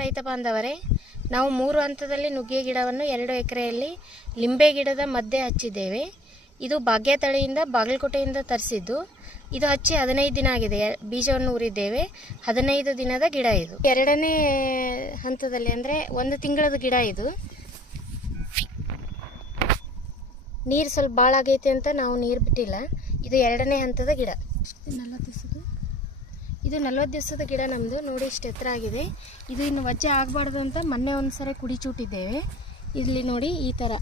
ರೈತ ಬಾಂಧವರೇ, ನಾವು 3 ಹಂತದಲ್ಲಿ ನುಗ್ಗೆ ಗಿಡವನ್ನು 2 ಎಕರೆಯಲ್ಲಿ ಲಿಂಬೆ ಗಿಡದ ಮಧ್ಯೆ ಹಚ್ಚಿದ್ದೇವೆ. ಇದು ಭಾಗ್ಯ ತಳಿಯಿಂದ ಬಾಗಲಕೋಟೆಯಿಂದ ತರಿಸಿದ್ದು. ಇದು ಹಚ್ಚಿ 15 ದಿನ ಆಗಿದೆ. ಬೀಜವನ್ನು ಊರಿದ್ದೇವೆ. 15 ದಿನದ ಗಿಡ ಇದು. 2ನೇ ಹಂತದಲ್ಲಿ ಅಂದರೆ 1 ತಿಂಗಳದ ಗಿಡ ಇದು. ನೀರು ಸ್ವಲ್ಪ ಭಾಳ ಆಗೈತೆ ಅಂತ ನಾವು ನೀರು ಬಿಟ್ಟಿಲ್ಲ. ಇದು 2ನೇ ಹಂತದ ಗಿಡ. 40 ದಿವಸದ ಗಿಡ ನಮ್ಮದು. ನೋಡಿ ಇಷ್ಟು ಎತ್ತರ ಆಗಿದೆ. ಇದು ಇನ್ನು ವಜ್ಜೆ ಆಗಬಾರ್ದು ಅಂತ ಮೊನ್ನೆ ಒಂದು ಸರಿ ಕುಡಿ ಚೂಟಿದ್ದೇವೆ. ಇಲ್ಲಿ ನೋಡಿ ಈ ಥರ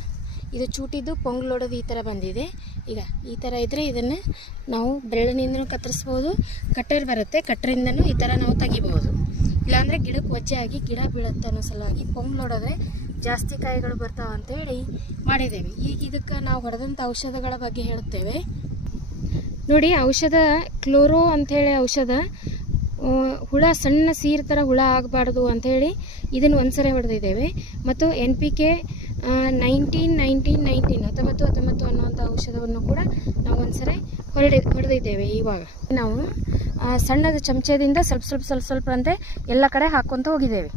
ಇದು ಚೂಟಿದ್ದು ಪೊಂಗ್ಲೊಡೋದು ಈ ಥರ ಬಂದಿದೆ. ಈಗ ಈ ಥರ ಇದ್ದರೆ ಇದನ್ನು ನಾವು ಬೆರಳಿನಿಂದನೂ ಕತ್ತರಿಸ್ಬೋದು. ಕಟ್ಟರ್ ಬರುತ್ತೆ, ಕಟ್ಟರಿಂದನೂ ಈ ಥರ ನಾವು ತೆಗಿಬೋದು. ಇಲ್ಲಾಂದರೆ ಗಿಡಕ್ಕೆ ವಜ್ಜೆ ಆಗಿ ಗಿಡ ಬೀಳುತ್ತೆ ಅನ್ನೋ ಸಲುವಾಗಿ ಪೊಂಗ್ಲೊಡೋದ್ರೆ ಜಾಸ್ತಿ ಕಾಯಿಗಳು ಬರ್ತಾವೆ ಅಂತೇಳಿ ಮಾಡಿದ್ದೇವೆ. ಈಗ ಇದಕ್ಕೆ ನಾವು ಹೊಡೆದಂಥ ಔಷಧಗಳ ಬಗ್ಗೆ ಹೇಳುತ್ತೇವೆ. ನೋಡಿ, ಔಷಧ ಕ್ಲೋರೋ ಅಂಥೇಳಿ ಔಷಧ. ಹುಳ ಸಣ್ಣ ಸೀರ್ ಥರ ಹುಳ ಆಗಬಾರ್ದು ಅಂಥೇಳಿ ಇದನ್ನು ಒಂದ್ಸರಿ ಹೊಡೆದಿದ್ದೇವೆ. ಮತ್ತು NPK 19 ಅನ್ನುವಂಥ ಔಷಧವನ್ನು ಕೂಡ ನಾವು ಒಂದ್ಸರಿ ಹೊಡೆದಿದ್ದೇವೆ. ಇವಾಗ ನಾವು ಸಣ್ಣದ ಚಮಚದಿಂದ ಸ್ವಲ್ಪ ಅಂದರೆ ಎಲ್ಲ ಕಡೆ ಹಾಕ್ಕೊಂತ ಹೋಗಿದ್ದೇವೆ.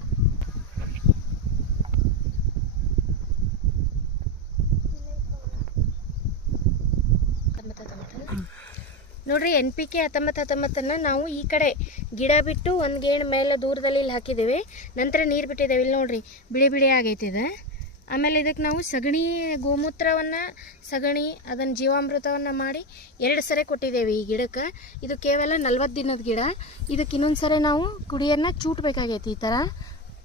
ನೋಡ್ರಿ, NPK 19 ನಾವು ಈ ಕಡೆ ಗಿಡ ಬಿಟ್ಟು ಒಂದು ಗೇಣು ಮೇಲೆ ದೂರದಲ್ಲಿ ಇಲ್ಲಿ ಹಾಕಿದ್ದೇವೆ. ನಂತರ ನೀರು ಬಿಟ್ಟಿದ್ದೇವೆ. ಇಲ್ಲಿ ನೋಡ್ರಿ, ಬಿಳಿ ಆಗೈತಿದೆ. ಆಮೇಲೆ ಇದಕ್ಕೆ ನಾವು ಗೋಮೂತ್ರವನ್ನು ಅದನ್ನು ಜೀವಾಮೃತವನ್ನು ಮಾಡಿ 2 ಸರಿ ಕೊಟ್ಟಿದ್ದೇವೆ ಈ ಗಿಡಕ್ಕೆ. ಇದು ಕೇವಲ 40 ದಿನದ ಗಿಡ. ಇದಕ್ಕೆ ಇನ್ನೊಂದು ಸರಿ ನಾವು ಕುಡಿಯನ್ನು ಚೂಟಬೇಕಾಗೈತಿ ಈ ಥರ.